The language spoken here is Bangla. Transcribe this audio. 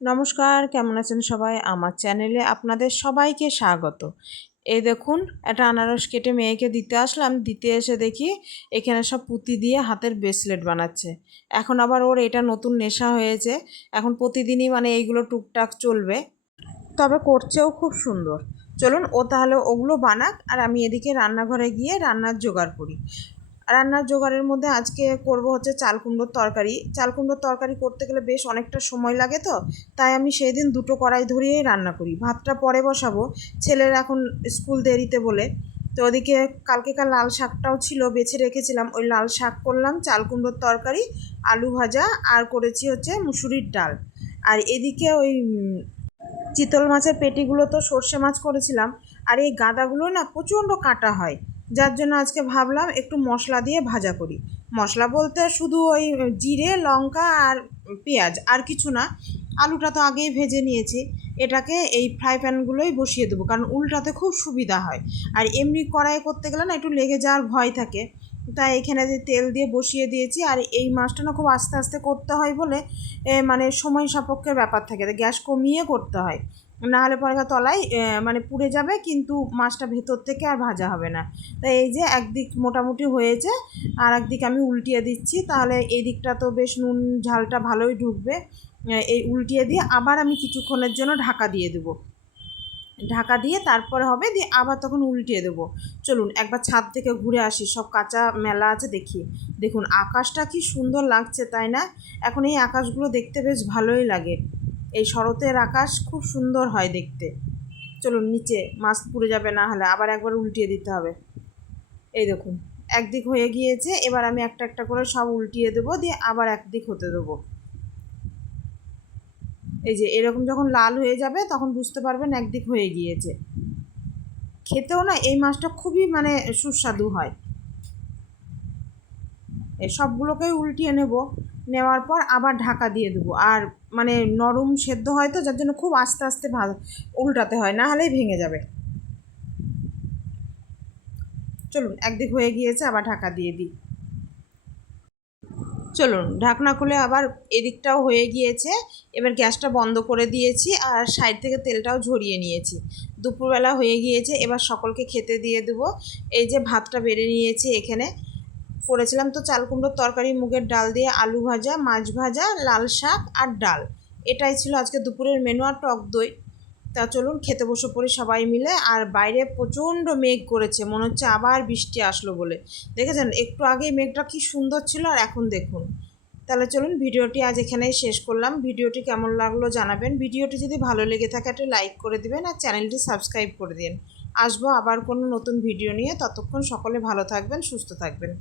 নমস্কার, কেমন আছেন সবাই? আমার চ্যানেলে আপনাদের সবাইকে স্বাগত। এই দেখুন, একটা আনারস কেটে মেয়েকে দিতে আসলাম। দিতে এসে দেখি এখানে সব পুঁতি দিয়ে হাতের ব্রেসলেট বানাচ্ছে। এখন আবার ওর এটা নতুন নেশা হয়েছে। এখন প্রতিদিনই মানে এইগুলো টুকটাক চলবে, তবে করছেও খুব সুন্দর। চলুন ও তাহলে ওগুলো বানাক, আর আমি এদিকে রান্নাঘরে গিয়ে রান্নার জোগাড় করি। রান্নার জোগাড়ের মধ্যে আজকে করব হচ্ছে চাল কুমড়োর তরকারি। চাল কুমড়োর তরকারি করতে গেলে বেশ অনেকটা সময় লাগে, তো তাই আমি সেই দিন দুটো কড়াই ধরিয়েই রান্না করি। ভাতটা পরে বসাবো, ছেলের এখন স্কুল দেরিতে বলে। তো ওদিকে কালকেকার লাল শাকটাও ছিল, বেছে রেখেছিলাম, ওই লাল শাক করলাম, চাল কুমড়োর তরকারি, আলু ভাজা, আর করেছি হচ্ছে মুসুরির ডাল। আর এদিকে ওই চিতল মাছের পেটিগুলো তো সর্ষে মাছ করেছিলাম, আর এই গাদাগুলো না প্রচণ্ড কাটা হয়, যার জন্য আজকে ভাবলাম একটু মশলা দিয়ে ভাজা করি। মশলা বলতে শুধু ওই জিরে, লঙ্কা আর পেঁয়াজ, আর কিছু না। আলুটা তো আগেই ভেজে নিয়েছি, এটাকে এই ফ্রাই প্যানগুলোই বসিয়ে দেবো, কারণ উল্টাতে খুব সুবিধা হয়। আর এমনি কড়াইয়ে করতে গেলে না একটু লেগে যাওয়ার ভয় থাকে, তাই এখানে যে তেল দিয়ে বসিয়ে দিয়েছি। আর এই মাছটা না খুব আস্তে আস্তে করতে হয় বলে মানে সময় সাপেক্ষের ব্যাপার থাকে, গ্যাস কমিয়ে করতে হয়, না হলে পরে তলায় মানে পুড়ে যাবে, কিন্তু মাছটা ভেতর থেকে আর ভাজা হবে না। তাই এই যে একদিক মোটামুটি হয়েছে, আর একদিক আমি উল্টিয়ে দিচ্ছি, তাহলে এই দিকটা তো বেশ নুন ঝালটা ভালোই ঢুকবে। এই উল্টিয়ে দিয়ে আবার আমি কিছুক্ষণের জন্য ঢাকা দিয়ে দেবো। ঢাকা দিয়ে তারপরে হবে, দিয়ে আবার তখন উল্টিয়ে দেবো। চলুন একবার ছাদ থেকে ঘুরে আসি, সব কাঁচা মেলা আছে দেখি। দেখুন আকাশটা কি সুন্দর লাগছে, তাই না? এখন এই আকাশগুলো দেখতে বেশ ভালোই লাগে। এই শরতের আকাশ খুব সুন্দর হয় দেখতে। চলুন নিচে, মাছ পুড়ে যাবে না হলে, আবার একবার উল্টিয়ে দিতে হবে। এই দেখুন একদিক হয়ে গিয়েছে, এবার আমি একটা একটা করে সব উল্টিয়ে দেবো, দিয়ে আবার একদিক হতে দেবো। এই যে এরকম যখন লাল হয়ে যাবে তখন বুঝতে পারবেন একদিক হয়ে গিয়েছে। খেতেও না এই মাছটা খুবই মানে সুস্বাদু হয়। এই সবগুলোকেই উল্টিয়ে নেব, নেওয়ার পর আবার ঢাকা দিয়ে দেবো। আর মানে নরম সেদ্ধ হয় তো, যার জন্য খুব আস্তে আস্তে উল্টাতে হয়, না হলেই ভেঙে যাবে। চলুন একদিক হয়ে গিয়েছে, আবার ঢাকা দিয়ে দিই। চলুন ঢাকনা খুলে আবার এদিকটাও হয়ে গিয়েছে। এবার গ্যাসটা বন্ধ করে দিয়েছি, আর সাইড থেকে তেলটাও ঝরিয়ে নিয়েছি। দুপুরবেলা হয়ে গিয়েছে, এবার সকলকে খেতে দিয়ে দেবো। এই যে ভাতটা বেড়ে নিয়েছি, এখানে করেছিলাম তো চাল কুমড়োর তরকারি, মুগের ডাল দিয়ে, আলু ভাজা, মাছ ভাজা, লাল শাক আর ডাল। এটাই ছিল আজকে দুপুরের মেনু, আর টক দই। তা চলুন খেতে বসে পড়ি সবাই মিলে। আর বাইরে প্রচণ্ড মেঘ করেছে, মনে হচ্ছে আবার বৃষ্টি আসলো বলে। দেখেছেন একটু আগেই মেঘটা কি সুন্দর ছিল, আর এখন দেখুন। তাহলে চলুন ভিডিওটি আজ এখানেই শেষ করলাম। ভিডিওটি কেমন লাগলো জানাবেন। ভিডিওটি যদি ভালো লেগে থাকে একটা লাইক করে দিবেন, আর চ্যানেলটি সাবস্ক্রাইব করে দিন। আসবো আবার কোনো নতুন ভিডিও নিয়ে, ততক্ষণ সকলে ভালো থাকবেন, সুস্থ থাকবেন।